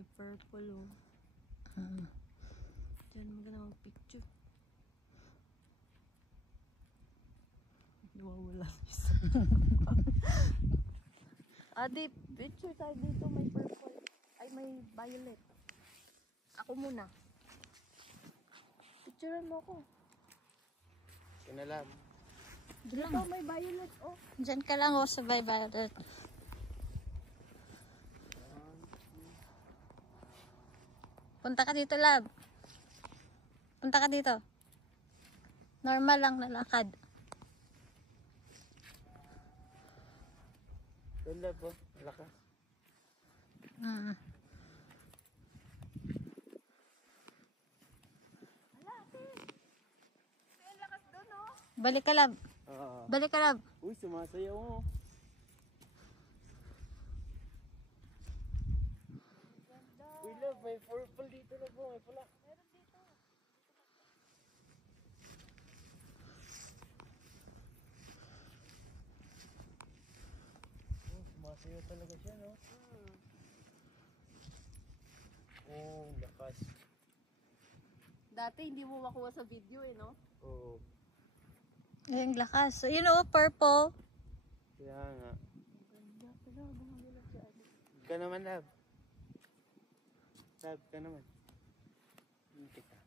May purple oh. Diyan maganda mag-picture. Nawawala isa. Adi, picture tayo dito. May purple. Ay, may violet. Ako muna. Picturean mo ako. Kinalam. Dito may violet oh. Diyan ka lang, oh, sa violet. Punta ka dito, love. Punta ka dito. Normal lang na lakad. Ganda po. Lakas. Lakas doon oh. Balik ka, love. Balik ka, love. Uy, sumasayaw mo. Uy, love, may purple dito na po. May pula. Meron dito. Oh, sumasayaw talaga siya, no? Oh, lakas. Dati hindi mo makuha sa video eh, no? Oo. Yung lakas. So, yun, oh, purple. Kaya nga. Ganda pala, bumagulat siya. Ka naman, love. Love, ka naman. Kita.